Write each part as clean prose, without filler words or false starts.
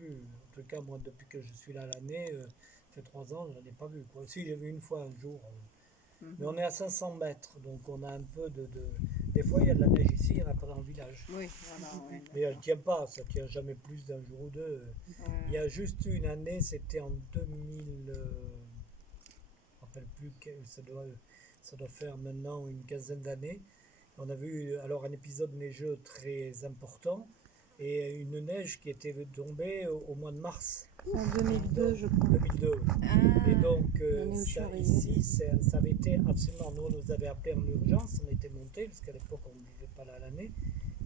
plus. En tout cas, moi, depuis que je suis là l'année, ça fait 3 ans, je n'en ai pas vu, quoi. Si, j'ai vu une fois un jour. Mais on est à 500 mètres, donc on a un peu Des fois, il y a de la neige ici, il n'y en a pas dans le village. Oui, voilà, ouais, Mais elle ne d'accord. tient pas, ça tient jamais plus d'un jour ou deux. Il y a juste eu une année, c'était en 2000. Je ne me rappelle plus, ça doit faire maintenant une quinzaine d'années. On a vu alors un épisode neigeux très important et une neige qui était tombée au mois de mars. En Et 2002, donc, je crois. 2002. Et Ah, donc, L'année où je suis arrivée. ici, ça avait été absolument. Nous, on nous avait appelé en urgence, on était monté, parce qu'à l'époque, on ne vivait pas là l'année.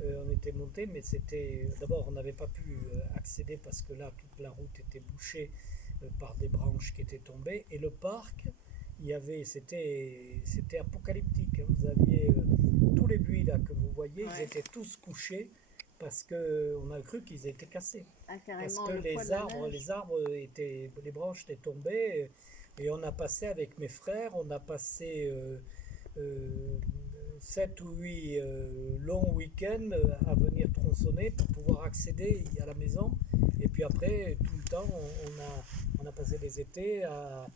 On était monté, mais c'était. D'abord, on n'avait pas pu accéder parce que là, toute la route était bouchée par des branches qui étaient tombées. Et le parc, c'était apocalyptique, hein. Vous aviez tous les buis là que vous voyez, ils ouais. étaient tous couchés parce que on a cru qu'ils étaient cassés. Ah, Parce carrément, que le poids de la neige. les branches étaient tombées et on a passé avec mes frères, on a passé euh, 7 ou 8 longs week-ends à venir tronçonner pour pouvoir accéder à la maison. Et puis après, tout le temps, on a passé les étés à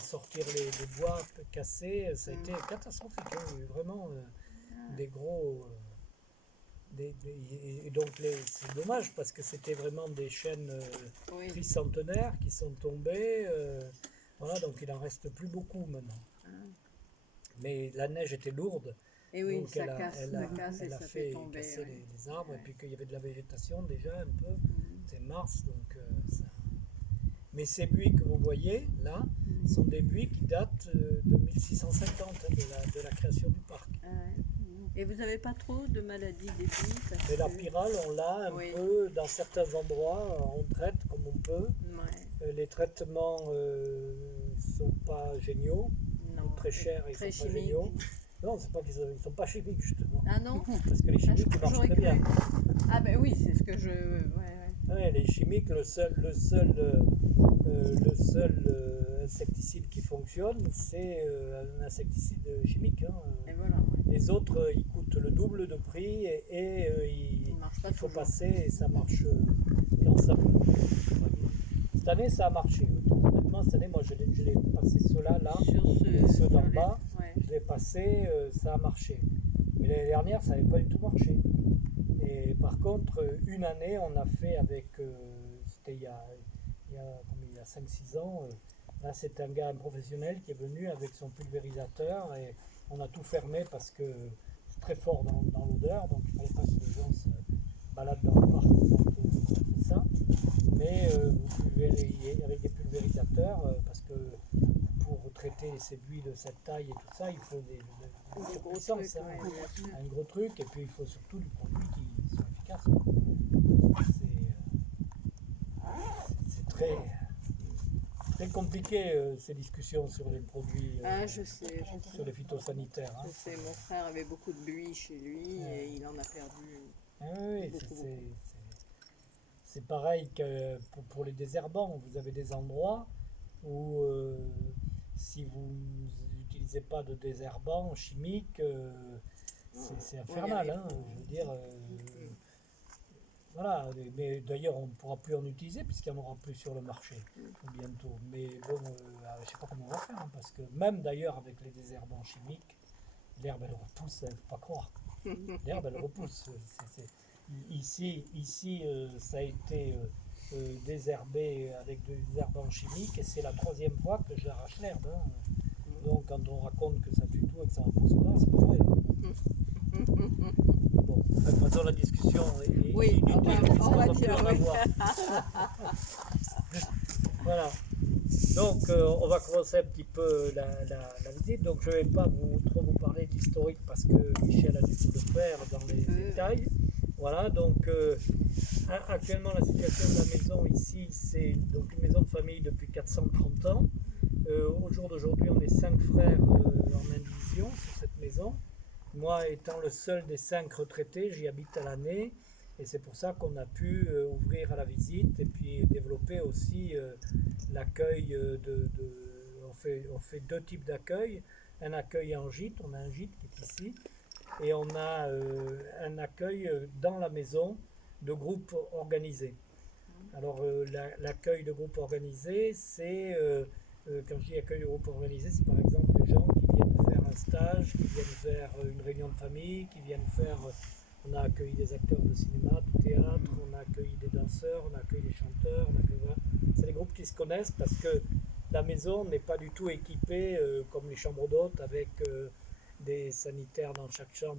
sortir les bois cassés. Ça a été catastrophique, hein. Il y a eu vraiment des gros. Et donc c'est dommage parce que c'était vraiment des chênes Oui. tricentenaires qui sont tombés. Voilà, donc il en reste plus beaucoup maintenant. Ah. Mais la neige était lourde, Et oui, donc ça casse et elle a ça fait fait tomber. casser Ouais. les arbres, et Ouais. puis qu'il y avait de la végétation déjà un peu. Mhm. C'est mars, donc ça. Mais ces buis que vous voyez là Mhm. sont des buis qui datent de 1650, hein, de la création du parc. Ah ouais. Et vous n'avez pas trop de maladies des buis parce Mais la que... pyrale, on l'a un Oui. peu dans certains endroits, on traite comme on peut. Ouais. Les traitements sont pas géniaux, Non. très chers, ils Très sont pas chimiques. géniaux. Non, c'est pas qu'ils ils sont pas chimiques justement, Ah non? parce que les Ah, chimiques ils marchent j'aurais très cru. bien. Ah ben oui, c'est ce que je... Ouais, ouais. Ouais, les chimiques, le seul insecticide qui fonctionne, c'est un insecticide chimique, hein. Et voilà. Ouais. Les autres, ils coûtent le double de prix Il marche pas il faut toujours. passer et ça marche quand ça peut. Ouais. Cette année, ça a marché. Honnêtement, cette année, moi, je l'ai passé ceux-là, là, et ceux sur d'en les- bas, Ouais. je l'ai passé, ça a marché. Mais l'année dernière, ça n'avait pas du tout marché. Et par contre, une année, on a fait avec, c'était il y a 5-6 ans, là c'est un gars, un professionnel qui est venu avec son pulvérisateur et on a tout fermé parce que c'est très fort dans l'odeur, donc il ne fallait pas que les gens se baladent dans le parc quand on fait ça. Mais vous pulvérisez avec des pulvérisateurs parce que pour traiter ces buis de cette taille et tout ça, il faut des Des gros puissances, trucs, hein. ouais, bien sûr. Un gros truc, et puis il faut surtout du produit qui soit efficace, quoi. C'est très compliqué ces discussions sur les produits, Ah, je sais. sur les phytosanitaires, hein. Je sais, mon frère avait beaucoup de buis chez lui Ouais. et il en a perdu Ah oui, beaucoup, beaucoup. c'est pareil que pour les désherbants. Vous avez des endroits où si vous n'utilisez pas de désherbants chimiques, c'est infernal, hein. Je veux dire, voilà. Mais d'ailleurs, on ne pourra plus en utiliser puisqu'il n'y en aura plus sur le marché bientôt. Mais bon, je ne sais pas comment on va faire, hein, parce que même d'ailleurs avec les désherbants chimiques, l'herbe elle repousse, il ne faut pas croire. L'herbe elle repousse. Ici, ça a été désherbé avec des désherbants chimiques et c'est la 3e fois que j'arrache l'herbe, hein. Donc quand on raconte que ça tue tout et que ça ne repousse pas, c'est pas vrai. Bon, de toute façon la discussion est Oui, inutile puisqu'on on va va plus dire, en oui. avoir. Voilà. Donc on va commencer un petit peu la visite. Donc je ne vais pas trop vous parler de l'historique parce que Michel a dû tout le faire dans les détails. Voilà, donc actuellement la situation de la maison ici, c'est donc une maison de famille depuis 430 ans. Au jour d'aujourd'hui, on est 5 frères en indivision sur cette maison. Moi étant le seul des 5 retraités, j'y habite à l'année. Et c'est pour ça qu'on a pu ouvrir à la visite et puis développer aussi l'accueil on fait 2 types d'accueil. Un accueil en gîte, on a un gîte qui est ici, et on a un accueil dans la maison de groupes organisés. Alors l'accueil de groupe organisé, c'est, quand je dis accueil de groupe organisé, c'est par exemple les gens qui viennent faire un stage, qui viennent faire une réunion de famille, qui viennent faire... On a accueilli des acteurs de cinéma, de théâtre, on a accueilli des danseurs, on a accueilli des chanteurs, voilà. C'est des groupes qui se connaissent parce que la maison n'est pas du tout équipée comme les chambres d'hôtes avec des sanitaires dans chaque chambre.